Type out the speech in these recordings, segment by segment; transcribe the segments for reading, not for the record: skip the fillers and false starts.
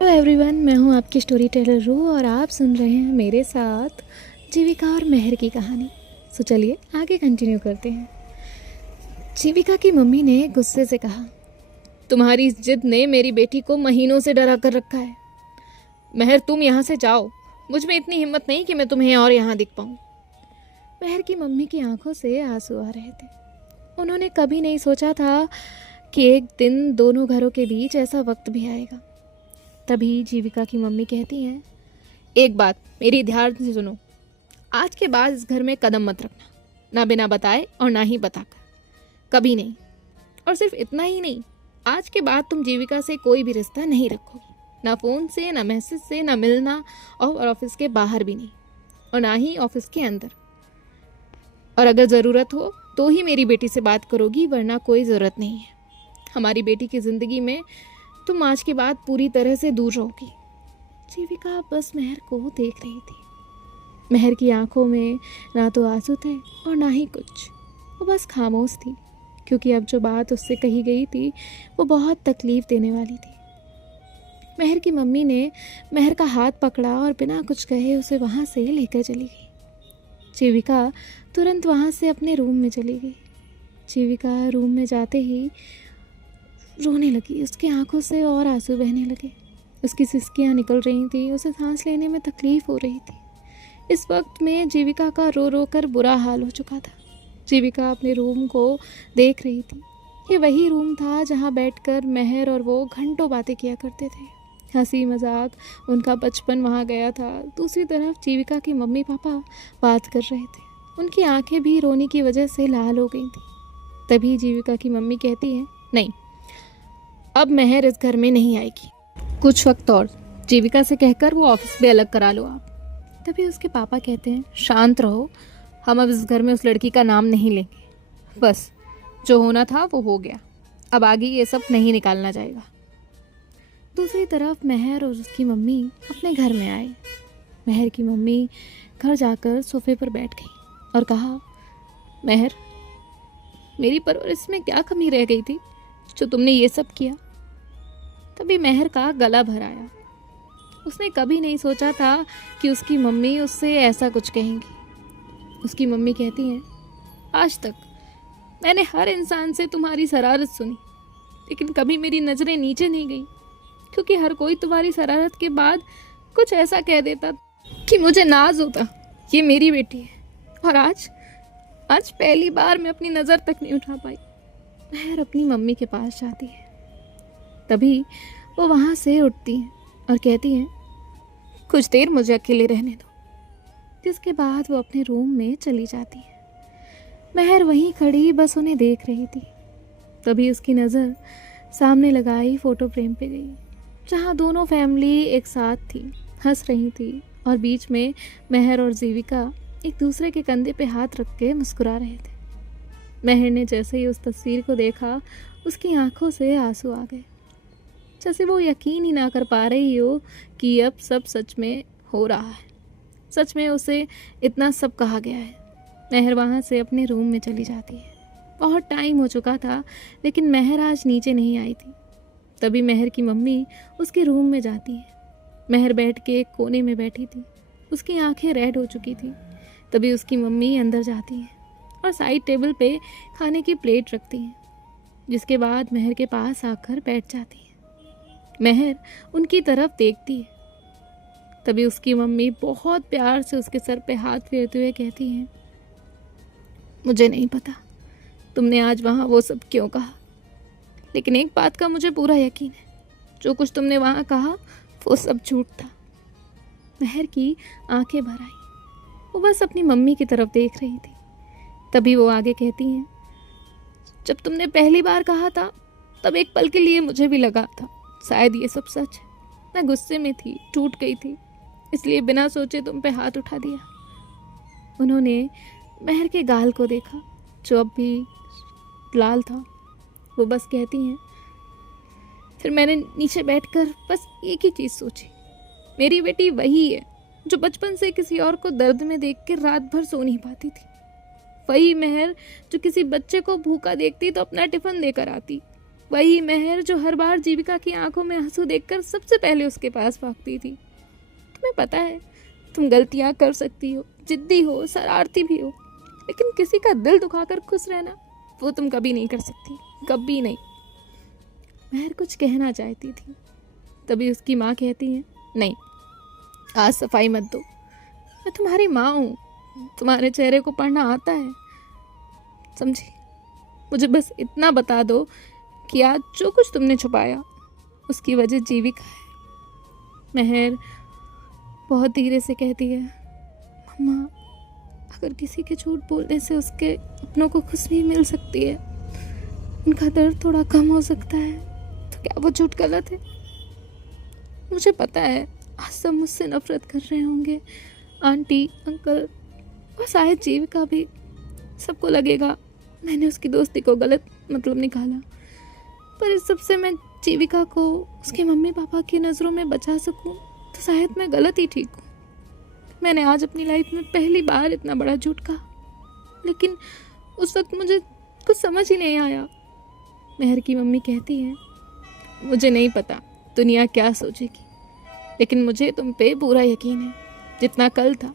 Hello everyone, मैं हूं आपकी स्टोरी टेलर रू और आप सुन रहे हैं मेरे साथ जीविका और मेहर की कहानी। सो चलिए आगे कंटिन्यू करते हैं। जीविका की मम्मी ने गुस्से से कहा, तुम्हारी इस जिद ने मेरी बेटी को महीनों से डरा कर रखा है। मेहर, तुम यहाँ से जाओ। मुझ में इतनी हिम्मत नहीं कि मैं तुम्हें और यहाँ दिख पाऊँ। मेहर की मम्मी की आंखों से आंसू आ रहे थे। उन्होंने कभी नहीं सोचा था कि एक दिन दोनों घरों के बीच ऐसा वक्त भी आएगा। तभी जीविका की मम्मी कहती हैं, एक बात मेरी ध्यान से सुनो। आज के बाद इस घर में कदम मत रखना, ना बिना बताए और ना ही बताकर, कभी नहीं। और सिर्फ इतना ही नहीं, आज के बाद तुम जीविका से कोई भी रिश्ता नहीं रखोगी, ना फ़ोन से, ना मैसेज से, ना मिलना, और ऑफिस के बाहर भी नहीं, और ना ही ऑफिस के अंदर। और अगर ज़रूरत हो तो ही मेरी बेटी से बात करोगी, वरना कोई ज़रूरत नहीं है। हमारी बेटी की ज़िंदगी में तुम आज के बाद पूरी तरह से दूर रहोगी। जीविका बस मेहर को देख रही थी। मेहर की आंखों में ना तो आंसू थे और ना ही कुछ। वो बस खामोश थी, क्योंकि अब जो बात उससे कही गई थी वो बहुत तकलीफ देने वाली थी। मेहर की मम्मी ने मेहर का हाथ पकड़ा और बिना कुछ कहे उसे वहाँ से लेकर चली गई। जीविका तुरंत वहाँ से अपने रूम में चली गई। जीविका रूम में जाते ही रोने लगी। उसकी आंखों से और आंसू बहने लगे। उसकी सिसकियाँ निकल रही थी। उसे सांस लेने में तकलीफ़ हो रही थी। इस वक्त में जीविका का रो रो कर बुरा हाल हो चुका था। जीविका अपने रूम को देख रही थी। ये वही रूम था जहाँ बैठकर मेहर और वो घंटों बातें किया करते थे। हंसी मजाक, उनका बचपन वहाँ गया था। दूसरी तरफ जीविका के मम्मी पापा बात कर रहे थे। उनकी आंखें भी रोने की वजह से लाल हो गई थी। तभी जीविका की मम्मी कहती है, नहीं, अब मेहर इस घर में नहीं आएगी, कुछ वक्त और जीविका से कहकर वो ऑफिस भी अलग करा लो आप। तभी उसके पापा कहते हैं, शांत रहो, हम अब इस घर में उस लड़की का नाम नहीं लेंगे। बस जो होना था वो हो गया, अब आगे ये सब नहीं निकालना जाएगा। दूसरी तरफ मेहर और उसकी मम्मी अपने घर में आए। मेहर की मम्मी घर जाकर सोफे पर बैठ गई और कहा, मेहर, मेरी परवरिश में क्या कमी रह गई थी जो तुमने ये सब किया। तभी मेहर का गला भर आया। उसने कभी नहीं सोचा था कि उसकी मम्मी उससे ऐसा कुछ कहेंगी। उसकी मम्मी कहती हैं, आज तक मैंने हर इंसान से तुम्हारी शरारत सुनी, लेकिन कभी मेरी नज़रें नीचे नहीं गई, क्योंकि हर कोई तुम्हारी शरारत के बाद कुछ ऐसा कह देता कि मुझे नाज होता, ये मेरी बेटी है। और आज पहली बार मैं अपनी नज़र तक नहीं उठा पाई। मेहर अपनी मम्मी के पास जाती है। तभी वो वहाँ से उठती हैं और कहती हैं, कुछ देर मुझे अकेले रहने दो। जिसके बाद वो अपने रूम में चली जाती है। मेहर वहीं खड़ी बस उन्हें देख रही थी। तभी उसकी नज़र सामने लगाई फ़ोटो फ्रेम पे गई, जहाँ दोनों फैमिली एक साथ थी, हंस रही थी, और बीच में मेहर और जीविका एक दूसरे के कंधे पे हाथ रख के मुस्कुरा रहे थे। मेहर ने जैसे ही उस तस्वीर को देखा, उसकी आंखों से आंसू आ गए, जैसे वो यकीन ही ना कर पा रही हो कि अब सब सच में हो रहा है। सच में उसे इतना सब कहा गया है। मेहर वहाँ से अपने रूम में चली जाती है। बहुत टाइम हो चुका था, लेकिन मेहर आज नीचे नहीं आई थी। तभी मेहर की मम्मी उसके रूम में जाती है। मेहर बैठ के एक कोने में बैठी थी। उसकी आंखें रेड हो चुकी थी। तभी उसकी मम्मी अंदर जाती है और साइड टेबल पे खाने की प्लेट रखती है, जिसके बाद मेहर के पास आकर बैठ जाती है। मेहर उनकी तरफ देखती है। तभी उसकी मम्मी बहुत प्यार से उसके सर पे हाथ फेरते हुए कहती हैं, मुझे नहीं पता तुमने आज वहाँ वो सब क्यों कहा, लेकिन एक बात का मुझे पूरा यकीन है, जो कुछ तुमने वहाँ कहा वो सब झूठ था। मेहर की आंखें भर आई। वो बस अपनी मम्मी की तरफ देख रही थी। तभी वो आगे कहती हैं, जब तुमने पहली बार कहा था तब एक पल के लिए मुझे भी लगा था शायद ये सब सच है। मैं गुस्से में थी, टूट गई थी, इसलिए बिना सोचे तुम पे हाथ उठा दिया। उन्होंने मेहर के गाल को देखा, जो अब भी लाल था। वो बस कहती हैं, फिर मैंने नीचे बैठकर बस एक ही चीज़ सोची, मेरी बेटी वही है जो बचपन से किसी और को दर्द में देख कर रात भर सो नहीं पाती थी। वही मेहर जो किसी बच्चे को भूखा देखती तो अपना टिफ़िन देकर आती। वही मेहर जो हर बार जीविका की आंखों में आंसू देखकर सबसे पहले उसके पास भागती थी। तुम्हें पता है तुम गलतियां कर सकती हो, जिद्दी हो, शरारती भी हो, लेकिन किसी का दिल दुखाकर खुश रहना वो तुम कभी नहीं कर सकती, कभी नहीं। मेहर कुछ कहना चाहती थी, तभी उसकी माँ कहती है, नहीं आज सफाई मत दो, मैं तुम्हारी माँ हूँ, तुम्हारे चेहरे को पढ़ना आता है, समझी। मुझे बस इतना बता दो कि आज जो कुछ तुमने छुपाया उसकी वजह जीविका है। मेहर बहुत धीरे से कहती है, मम्मा अगर किसी के झूठ बोलने से उसके अपनों को खुशी मिल सकती है, उनका दर्द थोड़ा कम हो सकता है, तो क्या वो झूठ गलत है? मुझे पता है आज सब मुझसे नफरत कर रहे होंगे, आंटी, अंकल और शायद जीविका भी। सबको लगेगा मैंने उसकी दोस्ती को गलत मतलब निकाला, पर इस सब से मैं जीविका को उसके मम्मी पापा की नज़रों में बचा सकूं तो शायद मैं गलत ही ठीक हूँ। मैंने आज अपनी लाइफ में पहली बार इतना बड़ा झूठ कहा, लेकिन उस वक्त मुझे कुछ समझ ही नहीं आया। मेहर की मम्मी कहती है, मुझे नहीं पता दुनिया क्या सोचेगी, लेकिन मुझे तुम पे पूरा यकीन है जितना कल था।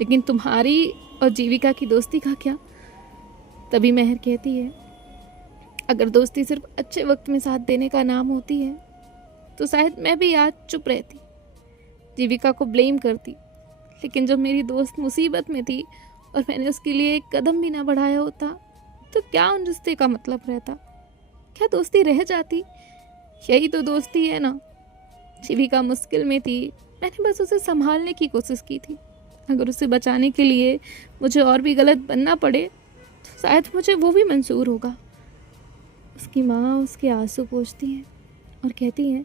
लेकिन तुम्हारी और जीविका की दोस्ती का क्या? तभी मेहर कहती है, अगर दोस्ती सिर्फ अच्छे वक्त में साथ देने का नाम होती है तो शायद मैं भी आज चुप रहती, जीविका को ब्लेम करती। लेकिन जब मेरी दोस्त मुसीबत में थी और मैंने उसके लिए एक कदम भी ना बढ़ाया होता तो क्या उन रिश्ते का मतलब रहता? क्या दोस्ती रह जाती? यही तो दोस्ती है ना। जीविका मुश्किल में थी, मैंने बस उसे संभालने की कोशिश की थी। अगर उसे बचाने के लिए मुझे और भी गलत बनना पड़े तो शायद मुझे वो भी मंजूर होगा। उसकी माँ उसके आंसू पोंछती है और कहती है,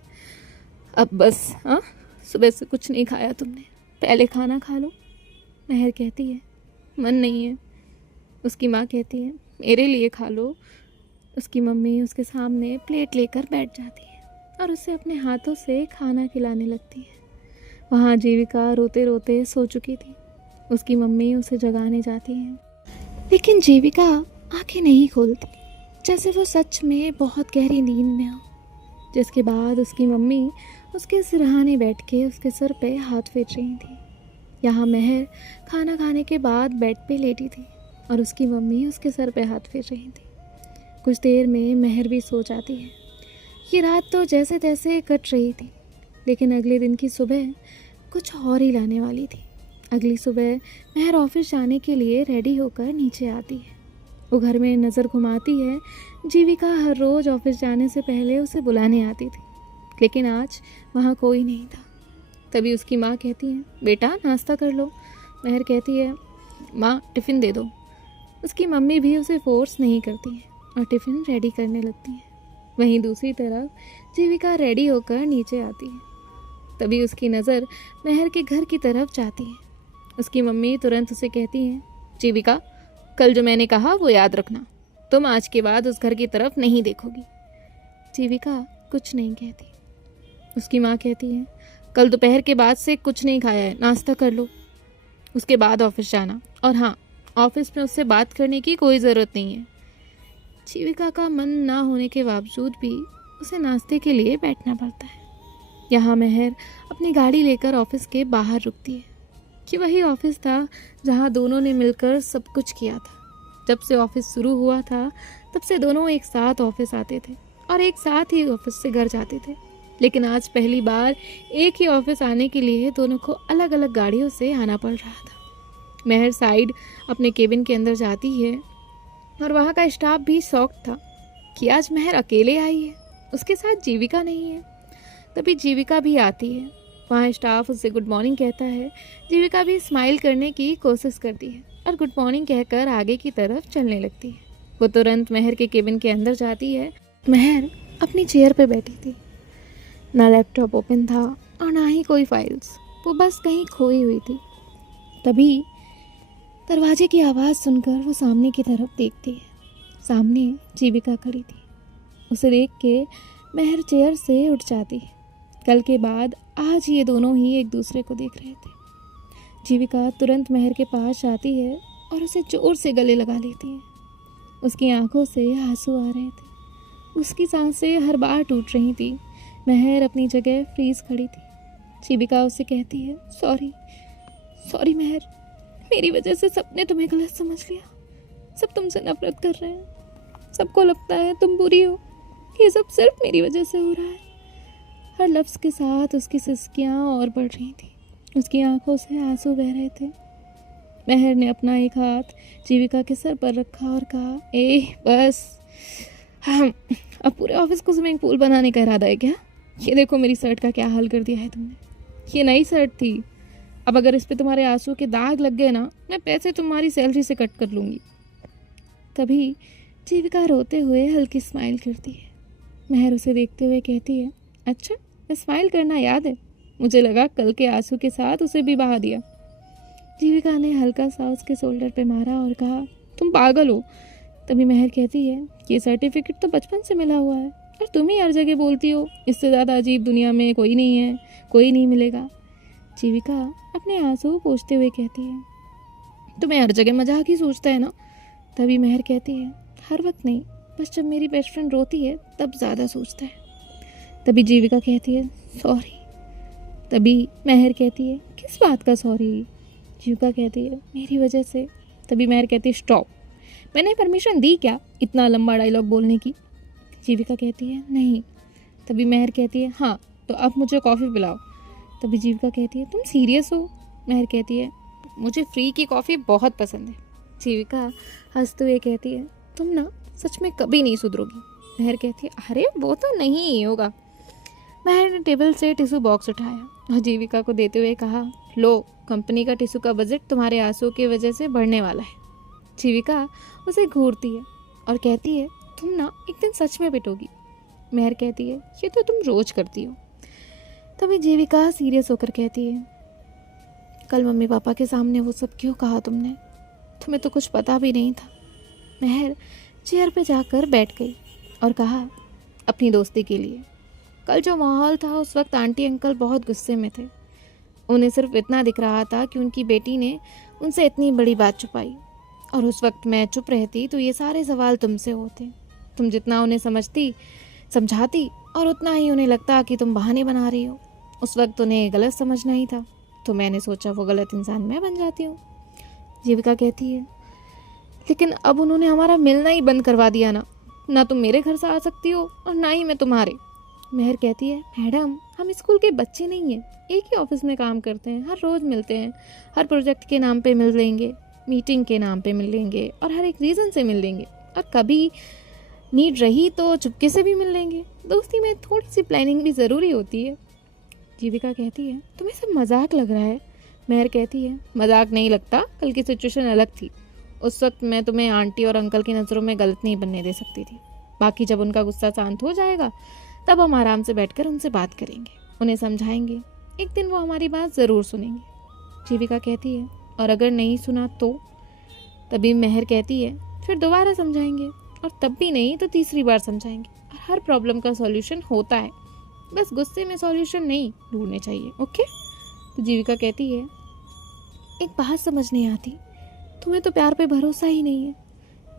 अब बस, हाँ सुबह से कुछ नहीं खाया तुमने, पहले खाना खा लो। मेहर कहती है, मन नहीं है। उसकी माँ कहती है, मेरे लिए खा लो। उसकी मम्मी उसके सामने प्लेट लेकर बैठ जाती है और उसे अपने हाथों से खाना खिलाने लगती है। वहाँ जीविका रोते रोते सो चुकी थी। उसकी मम्मी उसे जगाने जाती है, लेकिन जीविका आंखें नहीं खोलती, जैसे वो सच में बहुत गहरी नींद में हो। जिसके बाद उसकी मम्मी उसके सिरहाने बैठ के उसके सर पे हाथ फेर रही थी। यहाँ मेहर खाना खाने के बाद बेड पे लेटी थी और उसकी मम्मी उसके सर पे हाथ फेर रही थी। कुछ देर में मेहर भी सो जाती है। ये रात तो जैसे तैसे कट रही थी, लेकिन अगले दिन की सुबह कुछ और ही लाने वाली थी। अगली सुबह मेहर ऑफिस जाने के लिए रेडी होकर नीचे आती है। वो घर में नज़र घुमाती है। जीविका हर रोज़ ऑफिस जाने से पहले उसे बुलाने आती थी, लेकिन आज वहाँ कोई नहीं था। तभी उसकी माँ कहती है, बेटा नाश्ता कर लो। मेहर कहती है, माँ टिफ़िन दे दो। उसकी मम्मी भी उसे फोर्स नहीं करती है और टिफ़िन रेडी करने लगती है। वहीं दूसरी तरफ जीविका रेडी होकर नीचे आती है। तभी उसकी नज़र मेहर के घर की तरफ जाती है। उसकी मम्मी तुरंत उसे कहती है, जीविका कल जो मैंने कहा वो याद रखना, तुम आज के बाद उस घर की तरफ नहीं देखोगी। जीविका कुछ नहीं कहती। उसकी माँ कहती है, कल दोपहर के बाद से कुछ नहीं खाया है, नाश्ता कर लो, उसके बाद ऑफिस जाना। और हाँ, ऑफिस में उससे बात करने की कोई ज़रूरत नहीं है। जीविका का मन ना होने के बावजूद भी उसे नाश्ते के लिए बैठना पड़ता है। यहाँ मेहर अपनी गाड़ी लेकर ऑफिस के बाहर रुकती है कि वही ऑफिस था जहाँ दोनों ने मिलकर सब कुछ किया था। जब से ऑफिस शुरू हुआ था तब से दोनों एक साथ ऑफिस आते थे और एक साथ ही ऑफिस से घर जाते थे, लेकिन आज पहली बार एक ही ऑफिस आने के लिए दोनों को अलग अलग गाड़ियों से आना पड़ रहा था। मेहर साइड अपने केबिन के अंदर जाती है और वहाँ का स्टाफ भी शॉक्ड था कि आज मेहर अकेले आई है, उसके साथ जीविका नहीं है। तभी जीविका भी आती है। वहाँ स्टाफ उससे गुड मॉर्निंग कहता है। जीविका भी स्माइल करने की कोशिश करती है और गुड मॉर्निंग कहकर आगे की तरफ चलने लगती है। वो तुरंत मेहर के केबिन के अंदर जाती है। मेहर अपनी चेयर पे बैठी थी। ना लैपटॉप ओपन था और ना ही कोई फाइल्स, वो बस कहीं खोई हुई थी। तभी दरवाजे की आवाज़ सुनकर वो सामने की तरफ देखती है। सामने जीविका खड़ी थी। उसे देख के मेहर चेयर से उठ जाती है। कल के बाद आज ये दोनों ही एक दूसरे को देख रहे थे। जीविका तुरंत मेहर के पास जाती है और उसे जोर से गले लगा लेती है। उसकी आंखों से आंसू आ रहे थे। उसकी सांसें हर बार टूट रही थी। महर अपनी जगह फ्रीज खड़ी थी। जीविका उसे कहती है, सॉरी सॉरी महर, मेरी वजह से सबने तुम्हें गलत समझ लिया। सब तुमसे नफरत कर रहे हैं, सबको लगता है तुम बुरी हो। ये सब सिर्फ मेरी वजह से हो रहा है। हर लफ्ज़ के साथ उसकी सिसकियाँ और बढ़ रही थी। उसकी आंखों से आंसू बह रहे थे। महर ने अपना एक हाथ जीविका के सर पर रखा और कहा, बस, हम अब पूरे ऑफिस को स्विमिंग पूल बनाने का इरादा है क्या? ये देखो मेरी शर्ट का क्या हाल कर दिया है तुमने। ये नई शर्ट थी, अब अगर इस पे तुम्हारे आंसू के दाग लग गए ना, मैं पैसे तुम्हारी सैलरी से कट कर लूँगी। तभी जीविका रोते हुए हल्की स्माइल करती है। महर उसे देखते हुए कहती है, अच्छा, स्माइल करना याद है, मुझे लगा कल के आंसू के साथ उसे भी बहा दिया। जीविका ने हल्का सा उसके शोल्डर पे मारा और कहा, तुम पागल हो। तभी महर कहती है, ये सर्टिफिकेट तो बचपन से मिला हुआ है और तुम ही हर जगह बोलती हो इससे ज़्यादा अजीब दुनिया में कोई नहीं है, कोई नहीं मिलेगा। जीविका अपने आंसू पोंछते हुए कहती है, तुम्हें हर जगह मजाक ही सोचता है ना। तभी महर कहती है, हर वक्त नहीं, बस जब मेरी बेस्ट फ्रेंड रोती है तब ज़्यादा सोचता है। तभी जीविका कहती है, सॉरी। तभी महर कहती है, किस बात का सॉरी? जीविका कहती है, मेरी वजह से। तभी महर कहती है, स्टॉप, मैंने परमिशन दी क्या इतना लंबा डायलॉग बोलने की? जीविका कहती है, नहीं। तभी महर कहती है, हाँ तो अब मुझे कॉफ़ी पिलाओ। तभी जीविका कहती है, तुम सीरियस हो? महर कहती है, मुझे फ्री की कॉफ़ी बहुत पसंद है। जीविका हंसते हुए कहती है, तुम ना सच में कभी नहीं सुधरोगी। महर कहती है, अरे वो तो नहीं ही होगा। महर ने टेबल से टिश्यू बॉक्स उठाया और जीविका को देते हुए कहा, लो, कंपनी का टिश्यू का बजट तुम्हारे आंसू की वजह से बढ़ने वाला है। जीविका उसे घूरती है और कहती है, तुम ना एक दिन सच में पिटोगी। महर कहती है, ये तो तुम रोज करती हो। तभी जीविका सीरियस होकर कहती है, कल मम्मी पापा के सामने वो सब क्यों कहा तुमने? तुम्हें तो कुछ पता भी नहीं था। महर चेयर पे जाकर बैठ गई और कहा, अपनी दोस्ती के लिए। कल जो माहौल था उस वक्त आंटी अंकल बहुत गुस्से में थे। उन्हें सिर्फ इतना दिख रहा था कि उनकी बेटी ने उनसे इतनी बड़ी बात छुपाई, और उस वक्त मैं चुप रहती तो ये सारे सवाल तुमसे होते। तुम जितना उन्हें समझाती और उतना ही उन्हें लगता कि तुम बहाने बना रही हो। उस वक्त उन्हें गलत समझना ही था, तो मैंने सोचा वो गलत इंसान मैं बन जाती हूँ। जीविका कहती है, लेकिन अब उन्होंने हमारा मिलना ही बंद करवा दिया ना तुम मेरे घर से आ सकती हो और ना ही मैं तुम्हारे। महर कहती है, मैडम हम स्कूल के बच्चे नहीं हैं, एक ही ऑफिस में काम करते हैं, हर रोज़ मिलते हैं, हर प्रोजेक्ट के नाम पे मिल लेंगे, मीटिंग के नाम पे मिल लेंगे और हर एक रीज़न से मिल लेंगे, और कभी नीड रही तो चुपके से भी मिल लेंगे। दोस्ती में थोड़ी सी प्लानिंग भी ज़रूरी होती है। जीविका कहती है, तुम्हें सब मजाक लग रहा है। महर कहती है, मजाक नहीं लगता, कल की सिचुएशन अलग थी। उस वक्त मैं तुम्हें आंटी और अंकल की नज़रों में गलत नहीं बनने दे सकती थी। बाकी जब उनका गुस्सा शांत हो जाएगा तब हम आराम से बैठकर उनसे बात करेंगे, उन्हें समझाएंगे, एक दिन वो हमारी बात ज़रूर सुनेंगे। जीविका कहती है, और अगर नहीं सुना तो? तभी महर कहती है, फिर दोबारा समझाएंगे, और तब भी नहीं तो तीसरी बार समझाएंगे। और हर प्रॉब्लम का सॉल्यूशन होता है, बस गुस्से में सॉल्यूशन नहीं ढूंढने चाहिए, ओके? तो जीविका कहती है, एक बात समझ नहीं आती, तुम्हें तो प्यार पे भरोसा ही नहीं है,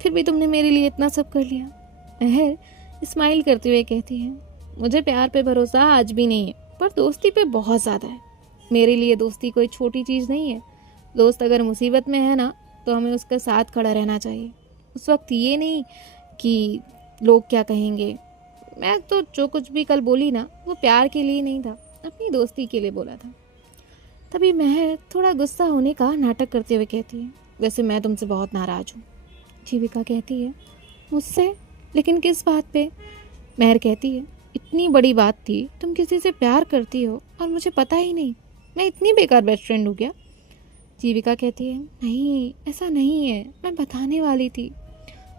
फिर भी तुमने मेरे लिए इतना सब कर लिया। महर स्माइल करते हुए कहती है, मुझे प्यार पे भरोसा आज भी नहीं है, पर दोस्ती पे बहुत ज़्यादा है। मेरे लिए दोस्ती कोई छोटी चीज़ नहीं है। दोस्त अगर मुसीबत में है ना, तो हमें उसका साथ खड़ा रहना चाहिए। उस वक्त ये नहीं कि लोग क्या कहेंगे। मैं तो जो कुछ भी कल बोली ना, वो प्यार के लिए नहीं था, अपनी दोस्ती के लिए बोला था। तभी महर थोड़ा गुस्सा होने का नाटक करते हुए कहती है, वैसे मैं तुमसे बहुत नाराज़ हूँ। जीविका कहती है, मुझसे? लेकिन किस बात पे? महर कहती है, इतनी बड़ी बात थी, तुम किसी से प्यार करती हो और मुझे पता ही नहीं। मैं इतनी बेकार बेस्ट फ्रेंड हूँ क्या? जीविका कहती है, नहीं ऐसा नहीं है, मैं बताने वाली थी,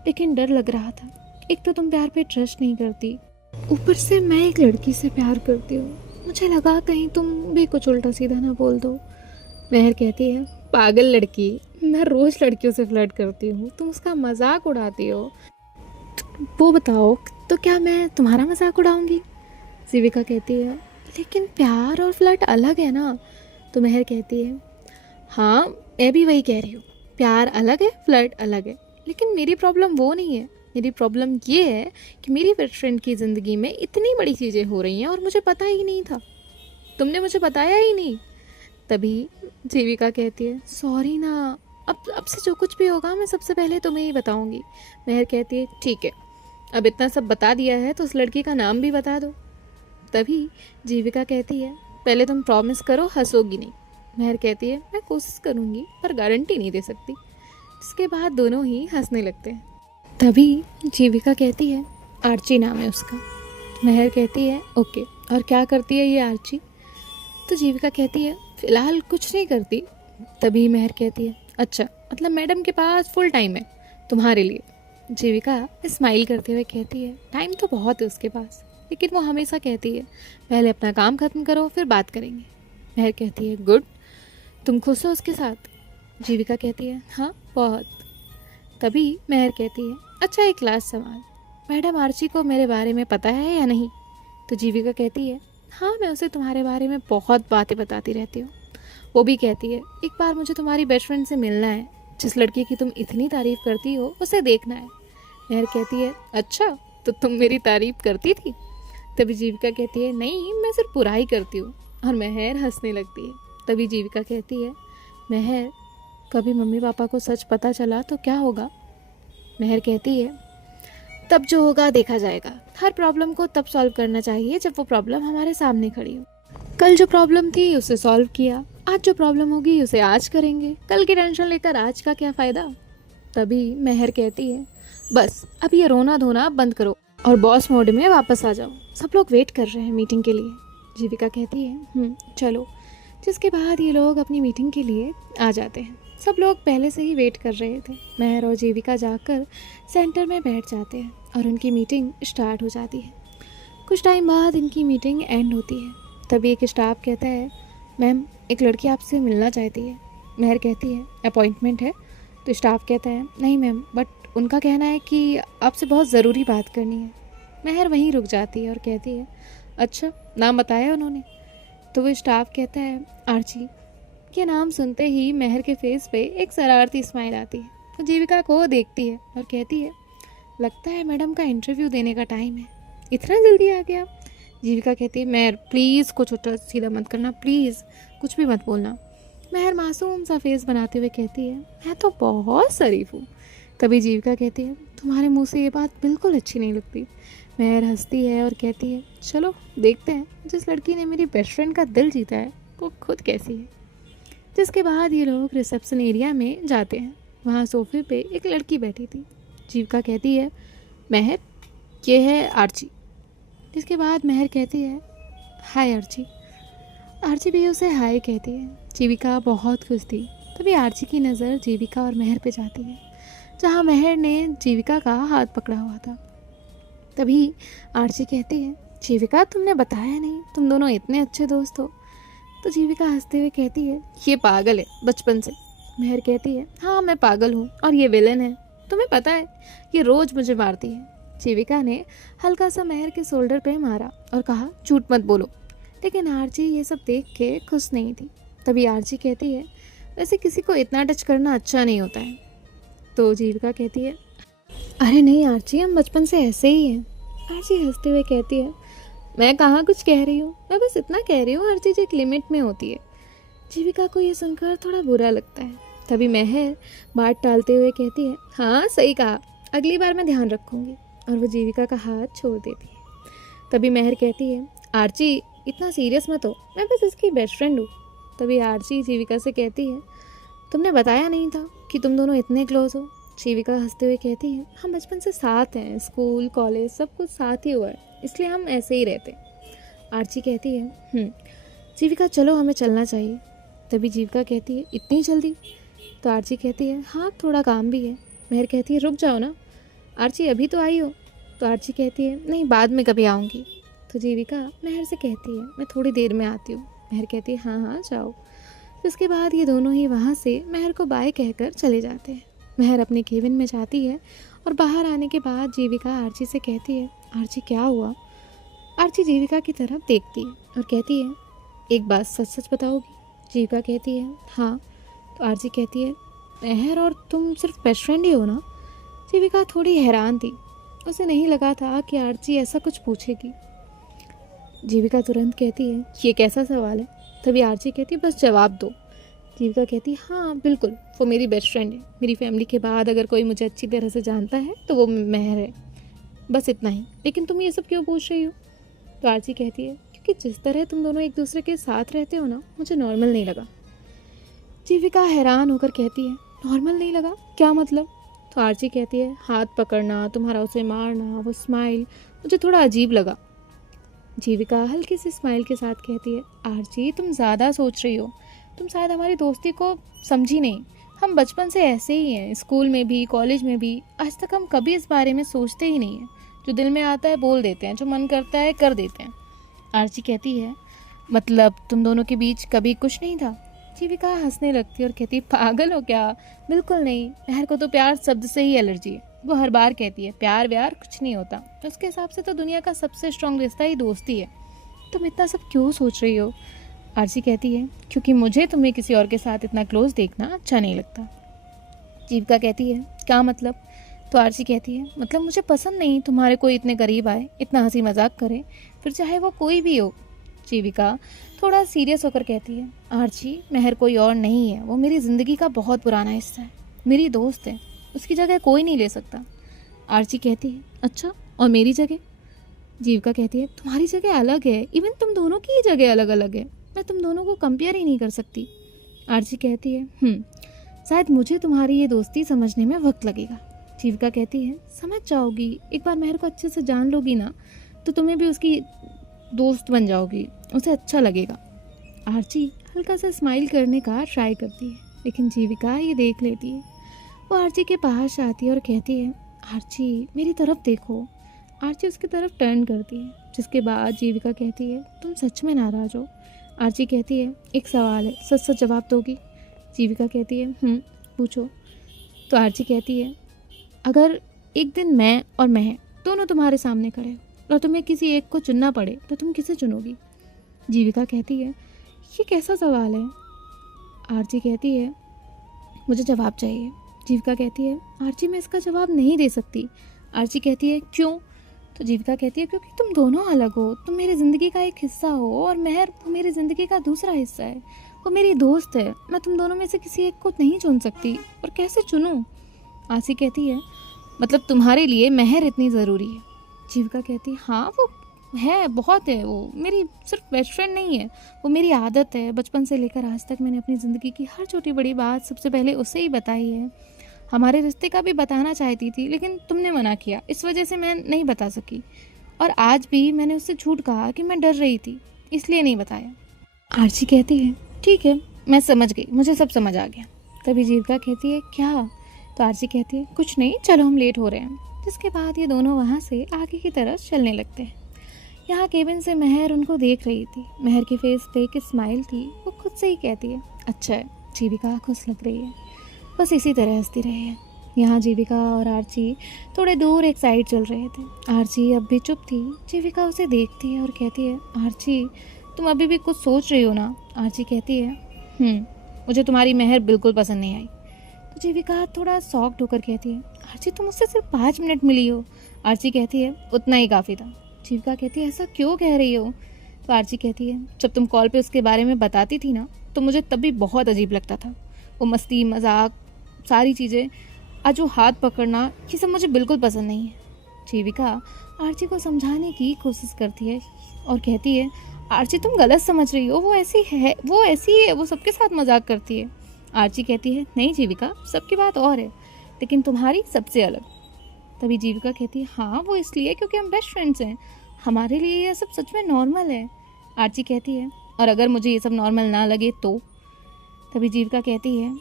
लेकिन डर लग रहा था। एक तो तुम प्यार पे ट्रस्ट नहीं करती, ऊपर से मैं एक लड़की से प्यार करती हूँ, मुझे लगा कहीं तुम भी कुछ उल्टा सीधा ना बोल दो। महर कहती है, पागल लड़की, मैं रोज़ लड़कियों से फ्लर्ट करती हूँ, तुम उसका मजाक उड़ाती हो। वो बताओ तो क्या मैं तुम्हारा मजाक उड़ाऊंगी? जीविका कहती है, लेकिन प्यार और फ्लर्ट अलग है ना। तो महर कहती है, हाँ मैं भी वही कह रही हूँ, प्यार अलग है, फ्लर्ट अलग है, लेकिन मेरी प्रॉब्लम वो नहीं है। मेरी प्रॉब्लम ये है कि मेरी बेस्ट फ्रेंड की ज़िंदगी में इतनी बड़ी चीज़ें हो रही हैं और मुझे पता ही नहीं था, तुमने मुझे बताया ही नहीं। तभी जीविका कहती है, सॉरी ना, अब से जो कुछ भी होगा मैं सबसे पहले तुम्हें ही बताऊंगी। महर कहती है, ठीक है, अब इतना सब बता दिया है तो उस लड़की का नाम भी बता दो। तभी जीविका कहती है, पहले तुम प्रॉमिस करो हंसोगी नहीं। महर कहती है, मैं कोशिश करूंगी पर गारंटी नहीं दे सकती। इसके बाद दोनों ही हंसने लगते हैं। तभी जीविका कहती है, आर्ची नाम है उसका। महर कहती है, ओके, और क्या करती है ये आर्ची? तो जीविका कहती है, फ़िलहाल कुछ नहीं करती। तभी महर कहती है, अच्छा, मतलब मैडम के पास फुल टाइम है तुम्हारे लिए। जीविका स्माइल करते हुए कहती है, टाइम तो बहुत है उसके पास, लेकिन वो हमेशा कहती है पहले अपना काम ख़त्म करो फिर बात करेंगे। महर कहती है, गुड, तुम खुश हो उसके साथ? जीविका कहती है, हाँ बहुत। तभी महर कहती है, अच्छा एक लास्ट सवाल, मैडम आर्ची को मेरे बारे में पता है या नहीं? तो जीविका कहती है, हाँ मैं उसे तुम्हारे बारे में बहुत बातें बताती रहती हूँ। वो भी कहती है, एक बार मुझे तुम्हारी बेस्ट फ्रेंड से मिलना है, जिस लड़की की तुम इतनी तारीफ़ करती हो उसे देखना है। महर कहती है, अच्छा तो तुम मेरी तारीफ़ करती थी? तभी जीविका कहती है, नहीं मैं सिर्फ बुराई करती हूँ। और महर हंसने लगती है। तभी जीविका कहती है, महर कभी मम्मी पापा को सच पता चला तो क्या होगा? महर कहती है, तब जो होगा देखा जाएगा। हर प्रॉब्लम को तब सॉल्व करना चाहिए जब वो प्रॉब्लम हमारे सामने खड़ी हो। कल जो प्रॉब्लम थी उसे सॉल्व किया, आज जो प्रॉब्लम होगी उसे आज करेंगे। कल की टेंशन लेकर आज का क्या फ़ायदा? तभी महर कहती है, बस अब ये रोना धोना बंद करो और बॉस मोड में वापस आ जाओ, सब लोग वेट कर रहे हैं मीटिंग के लिए। जीविका कहती है, चलो। जिसके बाद ये लोग अपनी मीटिंग के लिए आ जाते हैं। सब लोग पहले से ही वेट कर रहे थे। महर और जीविका जाकर सेंटर में बैठ जाते हैं और उनकी मीटिंग स्टार्ट हो जाती है। कुछ टाइम बाद इनकी मीटिंग एंड होती है। तभी एक स्टाफ कहता है, मैम एक लड़की आपसे मिलना चाहती है। महर कहती है, अपॉइंटमेंट है? तो स्टाफ कहता है, नहीं मैम, बट उनका कहना है कि आपसे बहुत ज़रूरी बात करनी है। महर वहीं रुक जाती है और कहती है, अच्छा नाम बताया उन्होंने? तो वो स्टाफ कहता है, आर्ची। ये नाम सुनते ही महर के फेस पे एक शरारती स्माइल आती है। वो जीविका को देखती है और कहती है, लगता है मैडम का इंटरव्यू देने का टाइम है, इतना जल्दी आ गया। जीविका कहती है, महर प्लीज़ कुछ उल्टा सीधा मत करना, प्लीज़ कुछ भी मत बोलना। महर मासूम सा फेस बनाते हुए कहती है, मैं तो बहुत शरीफ हूँ। तभी जीविका कहती है, तुम्हारे मुंह से ये बात बिल्कुल अच्छी नहीं लगती। महर हंसती है और कहती है, चलो देखते हैं जिस लड़की ने मेरी बेस्ट फ्रेंड का दिल जीता है वो खुद कैसी है। जिसके बाद ये लोग रिसेप्शन एरिया में जाते हैं। वहाँ सोफे पे एक लड़की बैठी थी। जीविका कहती है, महर ये है आर्ची। जिसके बाद महर कहती है, हाय आर्ची। आर्ची भी उसे हाय कहती है। जीविका बहुत खुश थी। तभी आर्ची की नज़र जीविका और महर पे जाती है, जहाँ महर ने जीविका का हाथ पकड़ा हुआ था। तभी आर्ची कहती है, जीविका तुमने बताया नहीं, तुम दोनों इतने अच्छे दोस्त हो। तो जीविका हंसते हुए कहती है, ये पागल है बचपन से। महर कहती है, हाँ मैं पागल हूँ और ये विलन है, तुम्हें पता है, ये रोज़ मुझे मारती है। जीविका ने हल्का सा महर के शोल्डर पे मारा और कहा, झूठ मत बोलो। लेकिन आर्ची ये सब देख के खुश नहीं थी। तभी आर्ची कहती है, वैसे किसी को इतना टच करना अच्छा नहीं होता है। तो जीविका कहती है, अरे नहीं आर्ची, हम बचपन से ऐसे ही हैं। आर्ची हंसते हुए कहती है, मैं कहाँ कुछ कह रही हूँ, मैं बस इतना कह रही हूँ हर चीज़ एक लिमिट में होती है। जीविका को ये सुनकर थोड़ा बुरा लगता है। तभी महर बात टालते हुए कहती है, हाँ सही कहा, अगली बार मैं ध्यान रखूँगी। और वो जीविका का हाथ छोड़ देती है। तभी महर कहती है, आर्ची इतना सीरियस मत हो, मैं बस इसकी बेस्ट फ्रेंड हूँ। तभी आर्ची जीविका से कहती है, तुमने बताया नहीं था कि तुम दोनों इतने क्लोज हो। जीविका हंसते हुए कहती है, हम बचपन से साथ हैं, स्कूल कॉलेज सब कुछ साथ ही हुआ है, इसलिए हम ऐसे ही रहते हैं। आर्ची कहती है, जीविका चलो हमें चलना चाहिए। तभी जीविका कहती है, इतनी जल्दी? तो आर्ची कहती है, हाँ थोड़ा काम भी है। महर कहती है, रुक जाओ ना आर्ची, अभी तो आई हो। तो आर्ची कहती है, नहीं बाद में कभी आऊँगी। तो जीविका महर से कहती है, मैं थोड़ी देर में आती हूँ। महर कहती है, हाँ हाँ जाओ। इसके बाद ये दोनों ही वहाँ से महर को बाय कहकर चले जाते हैं। महर अपने केबिन में जाती है और बाहर आने के बाद जीविका आर्ची से कहती है, आर्ची क्या हुआ? आर्ची जीविका की तरफ देखती है और कहती है, एक बात सच सच बताओगी? जीविका कहती है, हाँ। तो आर्ची कहती है, महर और तुम सिर्फ बेस्ट फ्रेंड ही हो ना? जीविका थोड़ी हैरान थी। उसे नहीं लगा था कि आरची ऐसा कुछ पूछेगी। जीविका तुरंत कहती है, ये कैसा सवाल है? तभी आरची कहती है, बस जवाब दो। जीविका कहती है, हाँ बिल्कुल, वो मेरी बेस्ट फ्रेंड है। मेरी फैमिली के बाद अगर कोई मुझे अच्छी तरह से जानता है तो वो मेहर है, बस इतना ही। लेकिन तुम ये सब क्यों पूछ रही हो? तो आरची कहती है, क्योंकि जिस तरह तुम दोनों एक दूसरे के साथ रहते हो ना, मुझे नॉर्मल नहीं लगा। जीविका हैरान होकर कहती है, नॉर्मल नहीं लगा? क्या मतलब? तो आरची कहती है, हाथ पकड़ना, तुम्हारा उसे मारना, वो स्माइल, मुझे थोड़ा अजीब लगा। जीविका हल्की सी स्माइल के साथ कहती है, आरची तुम ज़्यादा सोच रही हो, तुम शायद हमारी दोस्ती को समझी नहीं। हम बचपन से ऐसे ही हैं, स्कूल में भी, कॉलेज में भी। आज तक हम कभी इस बारे में सोचते ही नहीं हैं। जो दिल में आता है बोल देते हैं, जो मन करता है कर देते हैं। आरची कहती है, मतलब तुम दोनों के बीच कभी कुछ नहीं था? जीविका हंसने लगती है और कहती है, पागल हो क्या, बिल्कुल नहीं। मेहर को तो प्यार शब्द से ही एलर्जी है। वो हर बार कहती है, प्यार व्यार कुछ नहीं होता। उसके हिसाब से तो दुनिया का सबसे स्ट्रॉन्ग रिश्ता ही दोस्ती है। तुम इतना सब क्यों सोच रही हो? आरची कहती है, क्योंकि मुझे तुम्हें किसी और के साथ इतना क्लोज देखना अच्छा नहीं लगता। जीविका कहती है, क्या मतलब? तो आरची कहती है, मतलब मुझे पसंद नहीं तुम्हारे कोई इतने करीब आए, इतना हंसी मजाक करे, फिर चाहे वो कोई भी हो। जीविका थोड़ा सीरियस होकर कहती है, आरची मेहर कोई और नहीं है, वो मेरी ज़िंदगी का बहुत पुराना हिस्सा है, मेरी दोस्त है, उसकी जगह कोई नहीं ले सकता। आरची कहती है, अच्छा और मेरी जगह? जीविका कहती है, तुम्हारी जगह अलग है, इवन तुम दोनों की ही जगह अलग अलग है, मैं तुम दोनों को कंपेयर ही नहीं कर सकती। आरची कहती है, शायद मुझे तुम्हारी ये दोस्ती समझने में वक्त लगेगा। जीविका कहती है, समझ जाओगी, एक बार मेहर को अच्छे से जान लोगी ना, तो तुम्हें भी उसकी दोस्त बन जाओगी, उसे अच्छा लगेगा। आरची हल्का सा स्माइल करने का ट्राई करती है, लेकिन जीविका ये देख लेती है। वो आरची के पास आती है और कहती है, आरची मेरी तरफ देखो। आरची उसकी तरफ टर्न करती है, जिसके बाद जीविका कहती है, तुम सच में नाराज़ हो? आरची कहती है, एक सवाल है, सच सच जवाब दोगी? जीविका कहती है, पूछो। तो आरची कहती है, अगर एक दिन मैं और महक दोनों तुम्हारे सामने खड़े हो और तुम्हें किसी एक को चुनना पड़े तो तुम किसे चुनोगी? जीविका कहती है, ये कैसा सवाल है? आरची कहती है, मुझे जवाब चाहिए। जीविका कहती है, आरची मैं इसका जवाब नहीं दे सकती। आरची कहती है, क्यों? तो जीविका कहती है, क्योंकि तुम दोनों अलग हो, तुम मेरी ज़िंदगी का एक हिस्सा हो और मेहर वो मेरी ज़िंदगी का दूसरा हिस्सा है, वो मेरी दोस्त है। मैं तुम दोनों में से किसी एक को नहीं चुन सकती, और कैसे चुनूं? आरची कहती है, मतलब तुम्हारे लिए मेहर इतनी ज़रूरी है? जीविका कहती है, हाँ वो है, बहुत है, वो मेरी सिर्फ बेस्ट फ्रेंड नहीं है, वो मेरी आदत है। बचपन से लेकर आज तक मैंने अपनी ज़िंदगी की हर छोटी बड़ी बात सबसे पहले उसे ही बताई है। हमारे रिश्ते का भी बताना चाहती थी, लेकिन तुमने मना किया, इस वजह से मैं नहीं बता सकी। और आज भी मैंने उससे झूठ कहा कि मैं डर रही थी, इसलिए नहीं बताया। आरची कहती है, ठीक है, मैं समझ गई, मुझे सब समझ आ गया। तभी जीविका कहती है, क्या? तो आरची कहती है, कुछ नहीं, चलो हम लेट हो रहे हैं। जिसके बाद ये दोनों वहाँ से आगे की तरफ चलने लगते हैं। यहाँ केबिन से मेहर उनको देख रही थी। मेहर के फेस पे एक स्माइल थी। वो खुद से ही कहती है, अच्छा है, जीविका खुश लग रही है, बस इसी तरह हंसती रही है। यहाँ जीविका और आरची थोड़े दूर एक साइड चल रहे थे। आरची अब भी चुप थी। जीविका उसे देखती है और कहती है, आरची तुम अभी भी कुछ सोच रही हो ना? आरची कहती है, मुझे तुम्हारी मेहर बिल्कुल पसंद नहीं आई। तो जीविका थोड़ा शॉक्ड होकर कहती है, आरची तुम मुझसे सिर्फ 5 मिनट मिली हो। आरची कहती है, उतना ही काफ़ी था। जीविका कहती है, ऐसा क्यों कह रही हो? तो आरची कहती है, जब तुम कॉल पे उसके बारे में बताती थी ना, तो मुझे तब भी बहुत अजीब लगता था। वो मस्ती मजाक सारी चीज़ें, आज वो हाथ पकड़ना, ये सब मुझे बिल्कुल पसंद नहीं है। जीविका आरची को समझाने की कोशिश करती है और कहती है, आरची तुम गलत समझ रही हो, वो ऐसी है, वो सबके साथ मजाक करती है। आरची कहती है, नहीं जीविका, सबकी बात और है, लेकिन तुम्हारी सबसे अलग। तभी जीविका कहती है, हाँ वो इसलिए क्योंकि हम बेस्ट फ्रेंड्स हैं, हमारे लिए यह सब सच में नॉर्मल है। आरची कहती है, और अगर मुझे ये सब नॉर्मल ना लगे तो? तभी जीविका कहती है,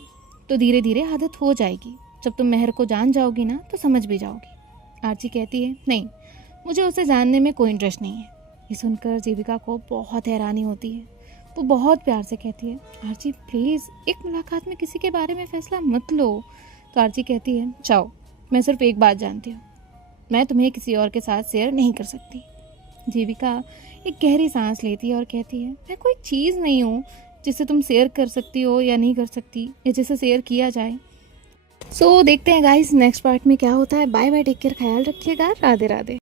तो धीरे धीरे आदत हो जाएगी, जब तुम मेहर को जान जाओगी ना तो समझ भी जाओगी। आरची कहती है, नहीं, मुझे उसे जानने में कोई इंटरेस्ट नहीं है। ये सुनकर जीविका को बहुत हैरानी होती है। वो बहुत प्यार से कहती है, आरची प्लीज़ एक मुलाकात में किसी के बारे में फ़ैसला मत लो। तो आरची कहती है, जाओ, मैं सिर्फ एक बात जानती हूँ, मैं तुम्हें किसी और के साथ शेयर नहीं कर सकती। जीविका एक गहरी सांस लेती है और कहती है, मैं कोई चीज़ नहीं हूँ जिसे तुम शेयर कर सकती हो या नहीं कर सकती, या जिसे शेयर किया जाए। देखते हैं गाइस नेक्स्ट पार्ट में क्या होता है। बाय बाय, टेक केयर, ख्याल रखिएगा, राधे राधे।